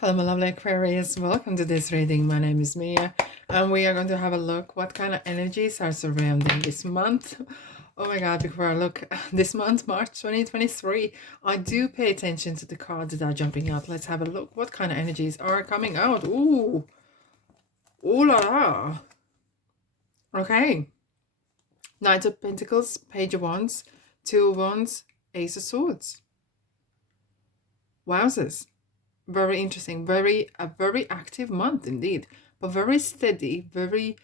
Hello, my lovely Aquarius. Welcome to this reading. My name is Mia, and we are going to have a look what kind of energies are surrounding this month. Oh my god, before I look this month, March 2023, I do pay attention to the cards that are jumping out. Let's have a look. What kind of energies are coming out? Ooh, ooh la la. Okay. Knight of Pentacles, Page of Wands, Two of Wands, Ace of Swords. Wowzers. Very interesting, a very active month indeed, but very steady, very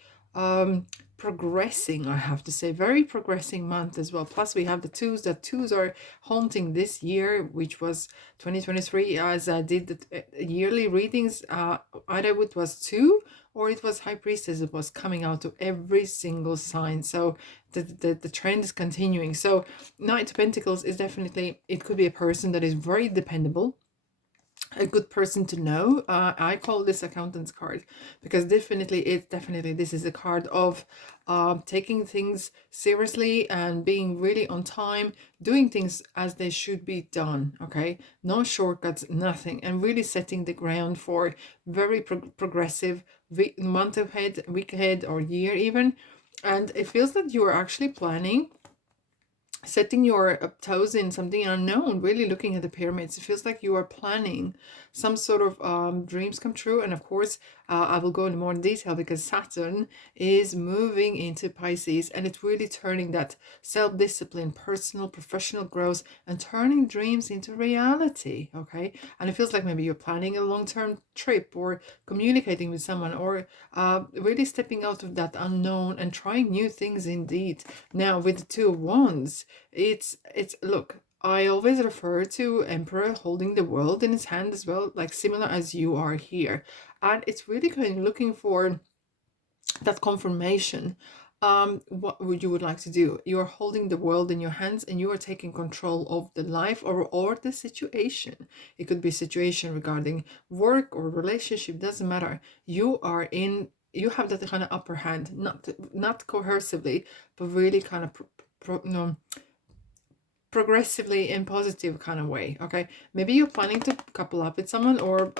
progressing, I have to say, very progressing month as well. Plus we have the twos. The twos are haunting this year, which was 2023, as I did the yearly readings. Either it was two or it was High Priestess. It was coming out to every single sign, so the trend is continuing. So Knight of Pentacles is definitely, it could be a person that is very dependable, a good person to know. I call this accountant's card because definitely this is a card of taking things seriously and being really on time, doing things as they should be done. Okay, no shortcuts, nothing, and really setting the ground for very progressive month ahead, week ahead, or year even. And it feels that you are actually planning, setting your toes in something unknown. Really looking at the pyramids, it feels like you are planning some sort of dreams come true. And of course, I will go into more detail because Saturn is moving into Pisces, and it's really turning that self-discipline, personal, professional growth, and turning dreams into reality. Okay, and it feels like maybe you're planning a long-term trip, or communicating with someone, or really stepping out of that unknown and trying new things indeed. Now with the Two of Wands, it's look, I always refer to Emperor holding the world in his hand as well, like similar as you are here. And it's really kind of looking for that confirmation. What would you would like to do? You are holding the world in your hands, and you are taking control of the life, or the situation. It could be a situation regarding work or relationship, doesn't matter. You have that kind of upper hand, not coercively, but really kind of no, progressively in positive kind of way. Okay, maybe you're planning to couple up with someone, or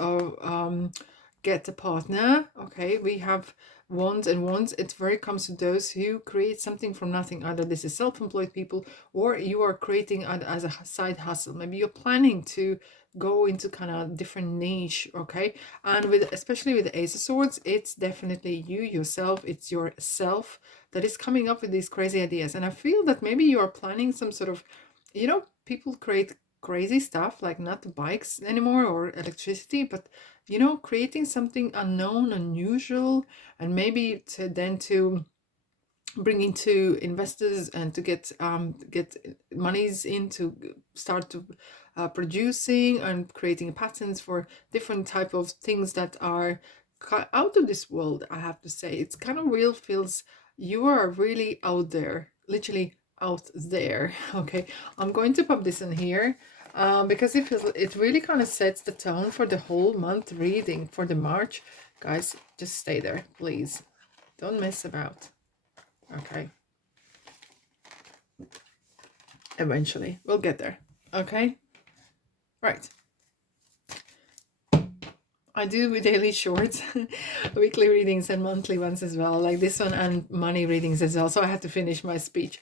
get a partner. Okay, we have wands and wands. It very comes to those who create something from nothing. Either this is self-employed people, or you are creating it as a side hustle. Maybe you're planning to go into kind of different niche. Okay, and with, especially with the Ace of Swords, it's definitely you yourself, it's yourself that is coming up with these crazy ideas. And I feel that maybe you are planning some sort of, people create crazy stuff, like not bikes anymore or electricity, but creating something unknown, unusual, and maybe to bring into investors and to get monies in to start to producing and creating patents for different type of things that are out of this world. I have to say, it's kind of real, feels you are really out there, literally out there. Okay, I'm going to pop this in here because it really kind of sets the tone for the whole month reading for the March. Guys, just stay there, please. Don't mess about. Okay. Eventually, we'll get there. Okay. Right. I do daily shorts, weekly readings, and monthly ones as well, like this one, and money readings as well. So I had to finish my speech.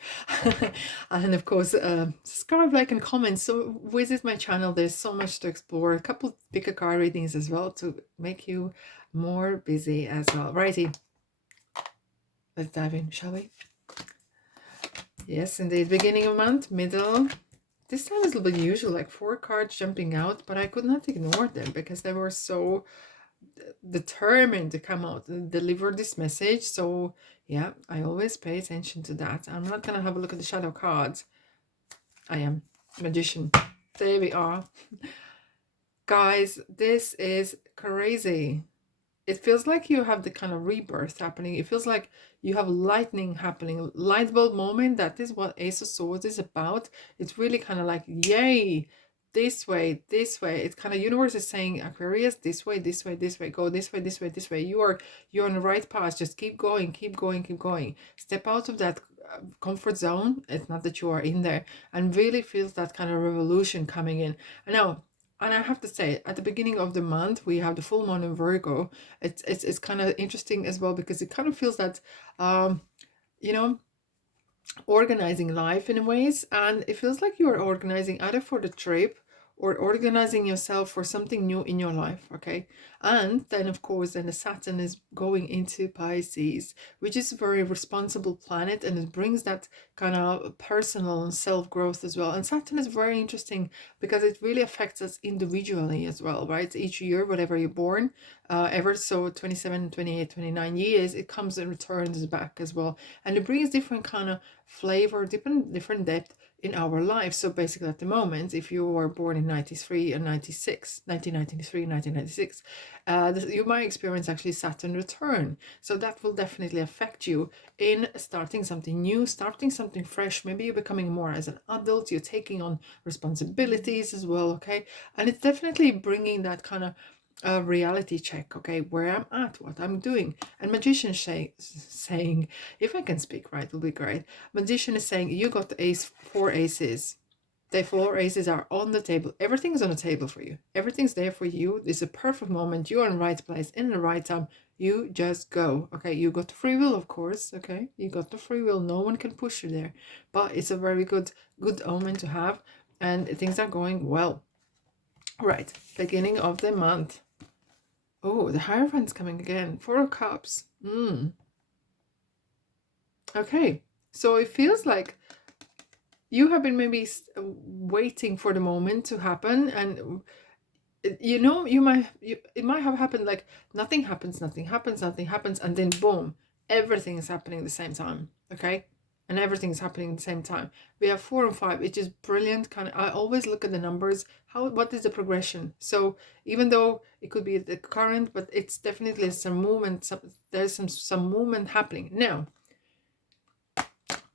And of course, subscribe, like, and comment. So visit my channel. There's so much to explore. A couple pick a card readings as well to make you more busy as well. Righty. Let's dive in, shall we? Yes, indeed. Beginning of month, middle. This time is a little bit unusual, like 4 cards jumping out, but I could not ignore them because they were so determined to come out and deliver this message. So yeah, I always pay attention to that. I'm not gonna have a look at the shadow cards. I am magician. There we are. Guys, this is crazy. It feels like you have the kind of rebirth happening. It feels like you have lightning happening, light bulb moment. That is what Ace of Swords is about. It's really kind of like, yay, this way, this way. It's kind of, universe is saying, Aquarius, this way, this way, this way, go this way, this way, this way. You're on the right path. Just keep going, keep going, keep going. Step out of that comfort zone. It's not that you are in there, and really feels that kind of revolution coming in. I know and I have to say, at the beginning of the month, we have the full moon in Virgo. It's kind of interesting as well, because it kind of feels that, you know, organizing life in ways, and it feels like you're organizing either for the trip or organizing yourself for something new in your life. Okay, and then of course then the Saturn is going into Pisces, which is a very responsible planet, and it brings that kind of personal and self-growth as well. And Saturn is very interesting because it really affects us individually as well, right? Each year, whatever you're born, ever so 27, 28, 29 years, it comes and returns back as well, and it brings different kind of flavor, different depth in our life. So basically at the moment, if you were born in 93 and 96, 1993, 1996, you might experience actually Saturn return. So that will definitely affect you in starting something new, starting something fresh. Maybe you're becoming more as an adult, you're taking on responsibilities as well, okay? And it's definitely bringing that kind of a reality check, okay, where I'm at, what I'm doing. And magician saying, if I can speak right, it'll be great. Magician is saying, you got the ace, 4 aces. The 4 aces are on the table. Everything's on the table for you. Everything's there for you. It's a perfect moment. You're in the right place, in the right time. You just go, okay? You got the free will, of course, okay? You got the free will. No one can push you there. But it's a very good omen to have. And things are going well. Right, beginning of the month. Oh, the Hierophant's coming again. 4 of Cups. Okay, so it feels like you have been maybe waiting for the moment to happen, and you know, it might have happened like nothing happens, and then boom, everything is happening at the same time. Okay, and everything is happening at the same time. We have 4 and 5, which is brilliant. Kind of, I always look at the numbers. What is the progression? So even though it could be the current, but it's definitely some movement. There's some movement happening now.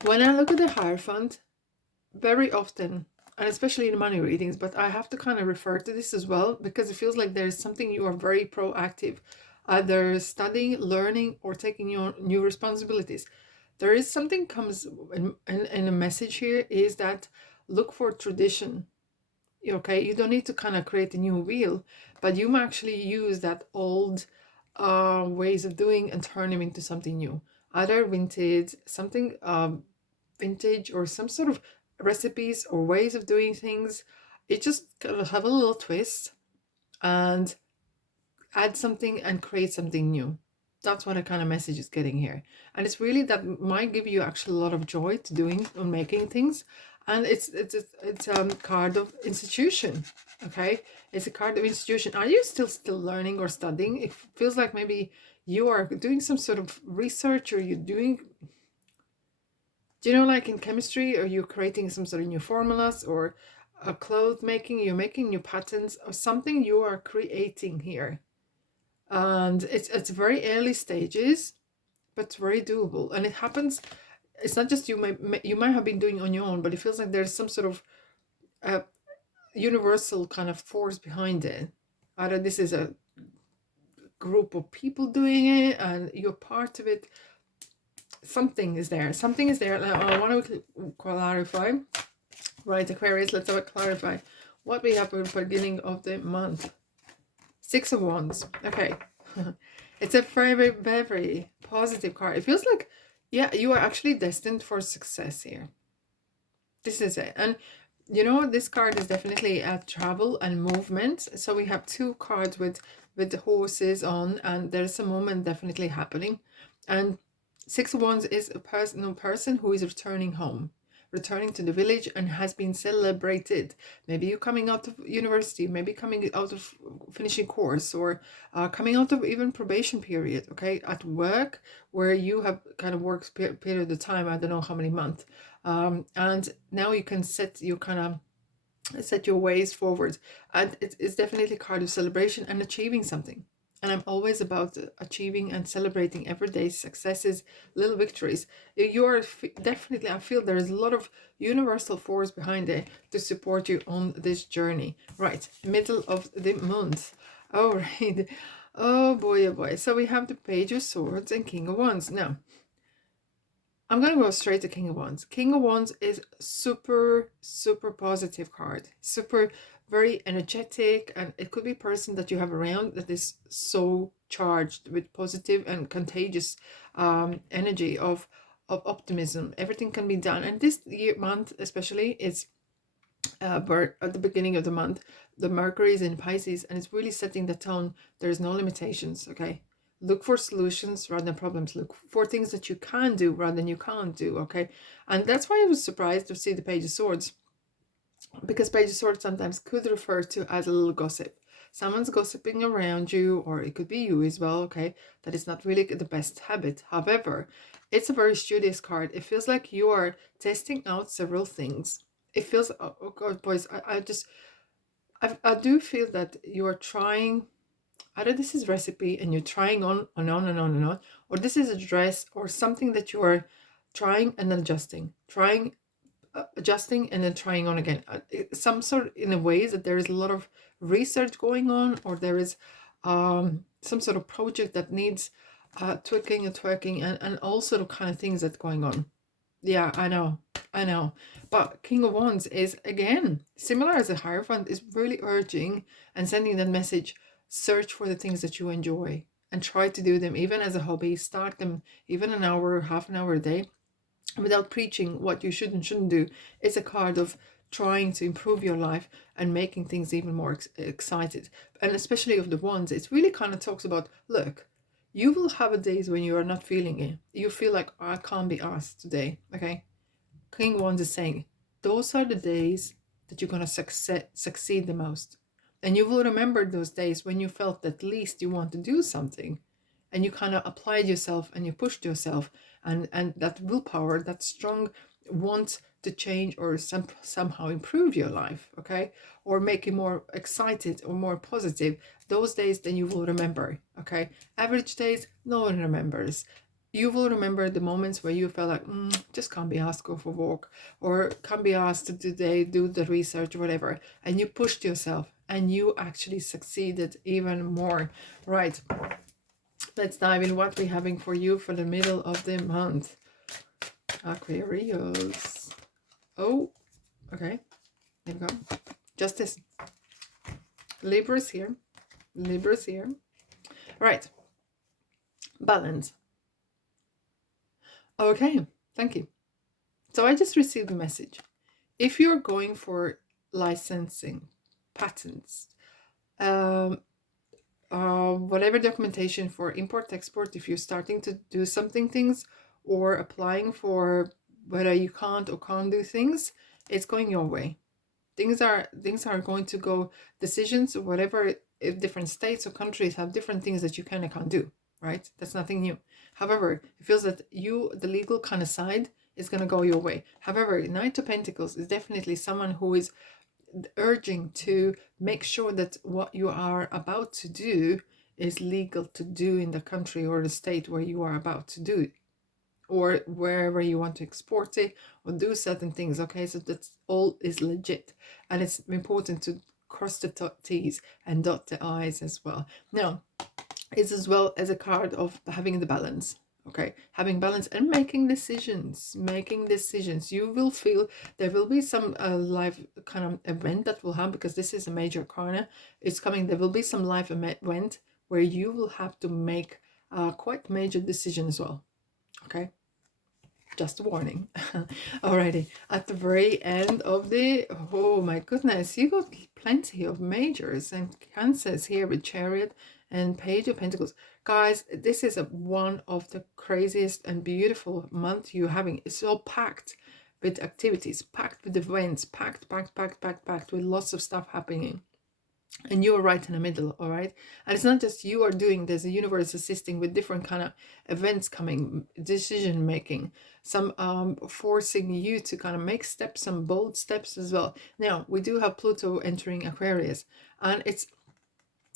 When I look at the Hierophant, very often, and especially in money readings, but I have to kind of refer to this as well, because it feels like there's something you are very proactive, either studying, learning, or taking on new responsibilities. There is something comes in a message here, is that look for tradition. Okay, you don't need to kind of create a new wheel, but you might actually use that old ways of doing and turn them into something new, either vintage, something vintage, or some sort of recipes or ways of doing things. It just kind of have a little twist and add something and create something new. That's what a kind of message is getting here. And it's really that might give you actually a lot of joy to doing or making things. And it's a card of institution. Okay, it's a card of institution. Are you still learning or studying? It feels like maybe you are doing some sort of research, or you're doing, do you know, like in chemistry, or you're creating some sort of new formulas, or a cloth making, you're making new patterns, or something you are creating here. And it's very early stages, but it's very doable, and it happens. It's not just you might have been doing on your own, but it feels like there's some sort of universal kind of force behind it. Either this is a group of people doing it and you're part of it. Something is there. I want to clarify. Right, Aquarius, let's have a clarify what we have at the beginning of the month. 6 of Wands. Okay. It's a very, very positive card. It feels like, yeah, you are actually destined for success here. This is it. And you know, this card is definitely a travel and movement. So we have 2 cards with the horses on, and there's a moment definitely happening. And 6 of Wands is a person who is returning home, returning to the village, and has been celebrated. Maybe you're coming out of university, maybe coming out of finishing course, or coming out of even probation period, okay, at work, where you have kind of worked period of time, I don't know how many months, and now you can set your ways forward. And it's definitely a card of celebration and achieving something. And I'm always about achieving and celebrating everyday successes, little victories. You are definitely, I feel there is a lot of universal force behind it to support you on this journey. Right, middle of the month. All right. Oh boy, oh boy. So we have the Page of Swords and King of Wands. Now, I'm going to go straight to King of Wands. King of Wands is super, super positive card. Super very energetic, and it could be a person that you have around that is so charged with positive and contagious energy of optimism. Everything can be done, and this year month especially is at the beginning of the month, the Mercury is in Pisces, and it's really setting the tone. There's no limitations. Okay, look for solutions rather than problems. Look for things that you can do rather than you can't do. Okay, and that's why I was surprised to see the Page of Swords, because Page of Swords sometimes could refer to as a little gossip. Someone's gossiping around you, or it could be you as well. Okay, that is not really the best habit. However, it's a very studious card. It feels like you are testing out several things. It feels, oh God, boys, I do feel that you are trying, either this is recipe and you're trying on and on and on and on, or this is a dress or something that you are trying and then adjusting, trying, adjusting, and then trying on again. Some sort, in a way that there is a lot of research going on, or there is some sort of project that needs tweaking and twerking, and all sort of kind of things that's going on. Yeah, I know. I know. But King of Wands is, again, similar as a Hierophant, is really urging and sending that message. Search for the things that you enjoy and try to do them even as a hobby. Start them even an hour, half an hour a day, without preaching what you should and shouldn't do. It's a card of trying to improve your life and making things even more excited. And especially of the Wands, it really kind of talks about, look, you will have days when you are not feeling it. You feel like, oh, I can't be asked today. Okay. King Wands is saying, those are the days that you're going to succeed the most. And you will remember those days when you felt at least you want to do something, and you kind of applied yourself and you pushed yourself, and that willpower, that strong want to change or somehow improve your life, okay, or make it more excited or more positive. Those days, then you will remember. Okay, average days, no one remembers. You will remember the moments where you felt like, just can't be asked to go for a walk, or can't be asked to today do the research or whatever, and you pushed yourself and you actually succeeded even more. Right, let's dive in what we're having for you for the middle of the month. Aquarius. Oh, okay, there we go. Justice. Libra's here. Libra's here. Right, balance. Okay, thank you. So I just received a message. If you're going for licensing, patents, whatever documentation for import, export, if you're starting to do something things, or applying for whether you can't or can't do things, it's going your way. Things are going to go, decisions or whatever, if different states or countries have different things that you can and can't do, right? That's nothing new. However, it feels that you, the legal kind of side, is going to go your way. However, Knight of Pentacles is definitely someone who is urging to make sure that what you are about to do is legal to do in the country or the state where you are about to do it, or wherever you want to export it or do certain things. Okay, so that's all is legit, and it's important to cross the T's and dot the I's as well. Now, it's as well as a card of having the balance. Okay, having balance and making decisions. You will feel there will be some life kind of event that will happen, because this is a major arcana. It's coming. There will be some life event where you will have to make quite major decision as well. Okay, just a warning. Alrighty, at the very end of the, oh my goodness, you got plenty of majors and cancers here with Chariot and Page of Pentacles. Guys, this is one of the craziest and beautiful month you're having. It's all packed with activities, packed with events, packed with lots of stuff happening. And you're right in the middle. All right, and it's not just you are doing, there's a universe assisting with different kind of events coming, decision making, some forcing you to kind of make steps, some bold steps as well. Now we do have Pluto entering Aquarius, and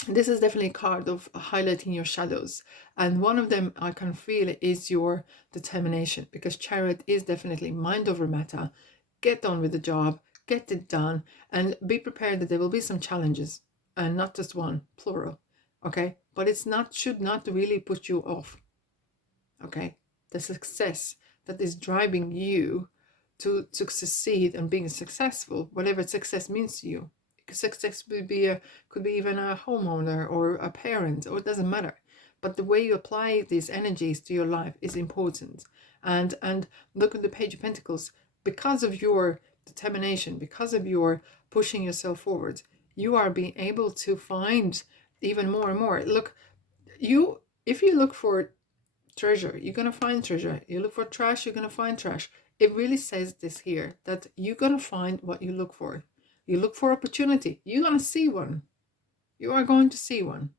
this is definitely a card of highlighting your shadows, and one of them I can feel is your determination, because Chariot is definitely mind over matter. Get on with the job, get it done, and be prepared that there will be some challenges, and not just one, plural. Okay, but it's not, should not really put you off. Okay, the success that is driving you to succeed and being successful, whatever success means to you, Success could be even a homeowner or a parent, or it doesn't matter. But the way you apply these energies to your life is important. And look at the Page of Pentacles. Because of your determination, because of your pushing yourself forward, you are being able to find even more and more. Look, if you look for treasure, you're gonna find treasure. You look for trash, you're gonna find trash. It really says this here, that you're gonna find what you look for. You look for opportunity, you're gonna see one. You are going to see one,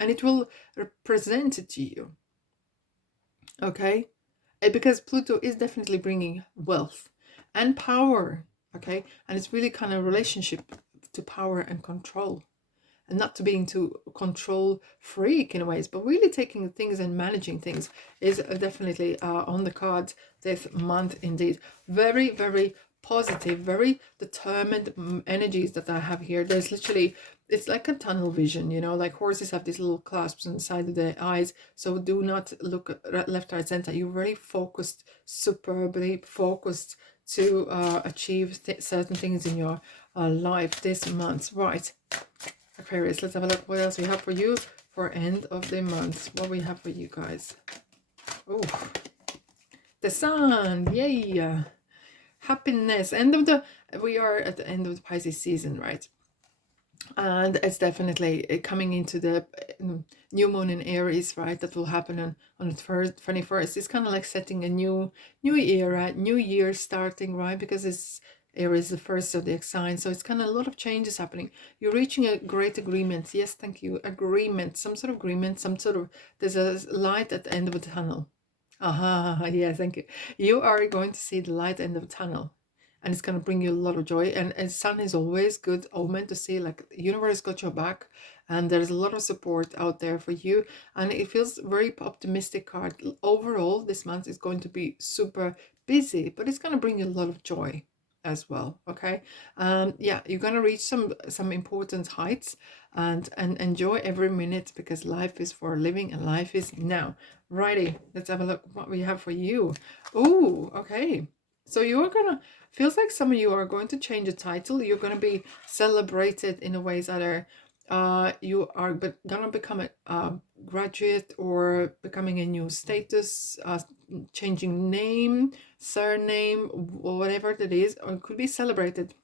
and it will represent it to you. Okay, because Pluto is definitely bringing wealth and power. Okay, and it's really kind of relationship to power and control, and not to being too control freak in a ways, but really taking things and managing things is definitely on the cards this month indeed. Very, very positive, very determined energies that I have here. There's literally, it's like a tunnel vision, you know, like horses have these little clasps on the side of their eyes. So do not look left, right, center. You're very focused, superbly focused to achieve certain things in your life this month. Right, Aquarius, let's have a look what else we have for you for end of the month. What we have for you guys. Oh, the sun, yay, happiness. We are at the end of the Pisces season, right? And it's definitely coming into the new moon in Aries, right? That will happen on the 21st. It's kind of like setting a new era, new year starting, right? Because it's Aries, the first zodiac sign, so it's kind of a lot of changes happening. You're reaching a great agreement. Yes, thank you. Agreement, some sort of agreement, some sort of, there's a light at the end of the tunnel. Aha, yeah, thank you. You are going to see the light end of the tunnel, and it's going to bring you a lot of joy. And sun is always good omen to see, like the universe got your back, and there's a lot of support out there for you, and it feels very optimistic card. Overall, this month is going to be super busy, but it's going to bring you a lot of joy as well. Okay, yeah, you're gonna reach some important heights, and enjoy every minute, because life is for living and life is now. Righty, let's have a look what we have for you. Oh, okay, so you're gonna, feels like some of you are going to change the title. You're gonna be celebrated in a ways that are you are gonna become a graduate, or becoming a new status, changing name, surname, or whatever it is, or it could be celebrated,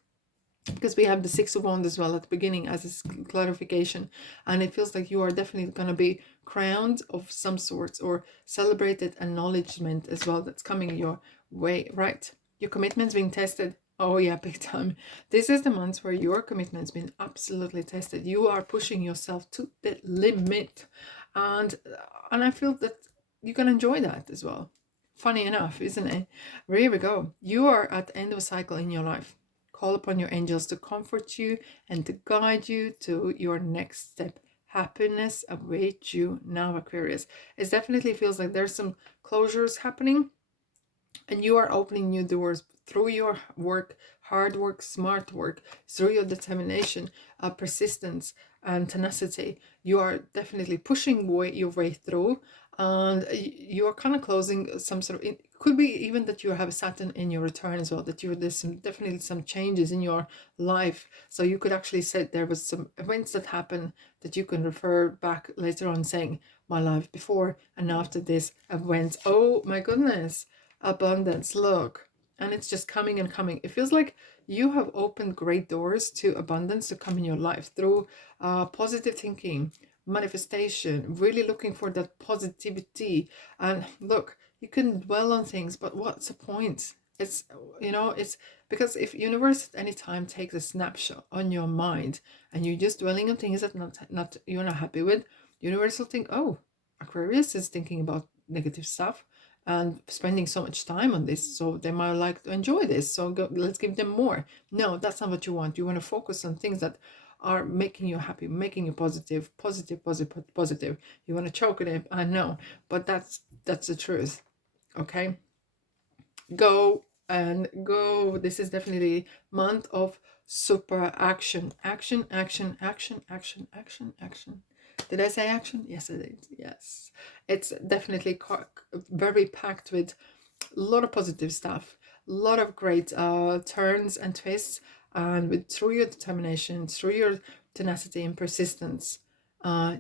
because we have the Six of Wands as well at the beginning as a clarification, and it feels like you are definitely going to be crowned of some sorts, or celebrated acknowledgement as well, that's coming your way, right? Your commitment's being tested. Oh yeah, big time. This is the month where your commitment's been absolutely tested. You are pushing yourself to the limit, and I feel that you can enjoy that as well. Funny enough, isn't it? Here we go. You are at the end of a cycle in your life. Call upon your angels to comfort you and to guide you to your next step. Happiness awaits you now, Aquarius. It definitely feels like there's some closures happening, and you are opening new doors through your work, hard work, smart work, through your determination, persistence, and tenacity. You are definitely pushing your way through, and you are kind of closing some sort of, it could be even that you have Saturn in your return as well, that there's definitely some changes in your life. So you could actually say there was some events that happen that you can refer back later on, saying my life before and after this event. Oh my goodness, abundance, look, and it's just coming and coming. It feels like you have opened great doors to abundance to come in your life through positive thinking, manifestation, really looking for that positivity. And look, you can dwell on things, but what's the point? It's, you know, it's because if universe at any time takes a snapshot on your mind, and you're just dwelling on things that not you're not happy with, universe will think, oh, Aquarius is thinking about negative stuff and spending so much time on this, so they might like to enjoy this, so let's give them more. No, that's not what you want. You want to focus on things that are making you happy, making you positive, positive, positive, positive. You want to choke it, I know, but that's the truth. Okay, go and go. This is definitely month of super action, action, action, action, action, action, action. Did I say action? Yes, I did. Yes, it's definitely very packed with a lot of positive stuff, a lot of great turns and twists, And through your determination, through your tenacity and persistence,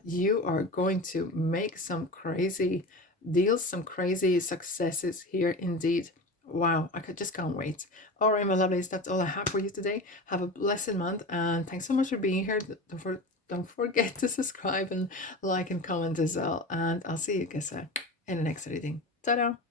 you are going to make some crazy deals, some crazy successes here indeed. Wow, just can't wait. All right, my lovelies, that's all I have for you today. Have a blessed month, and thanks so much for being here. Don't forget to subscribe and like and comment as well. And I'll see you guys in the next reading. Ta-da!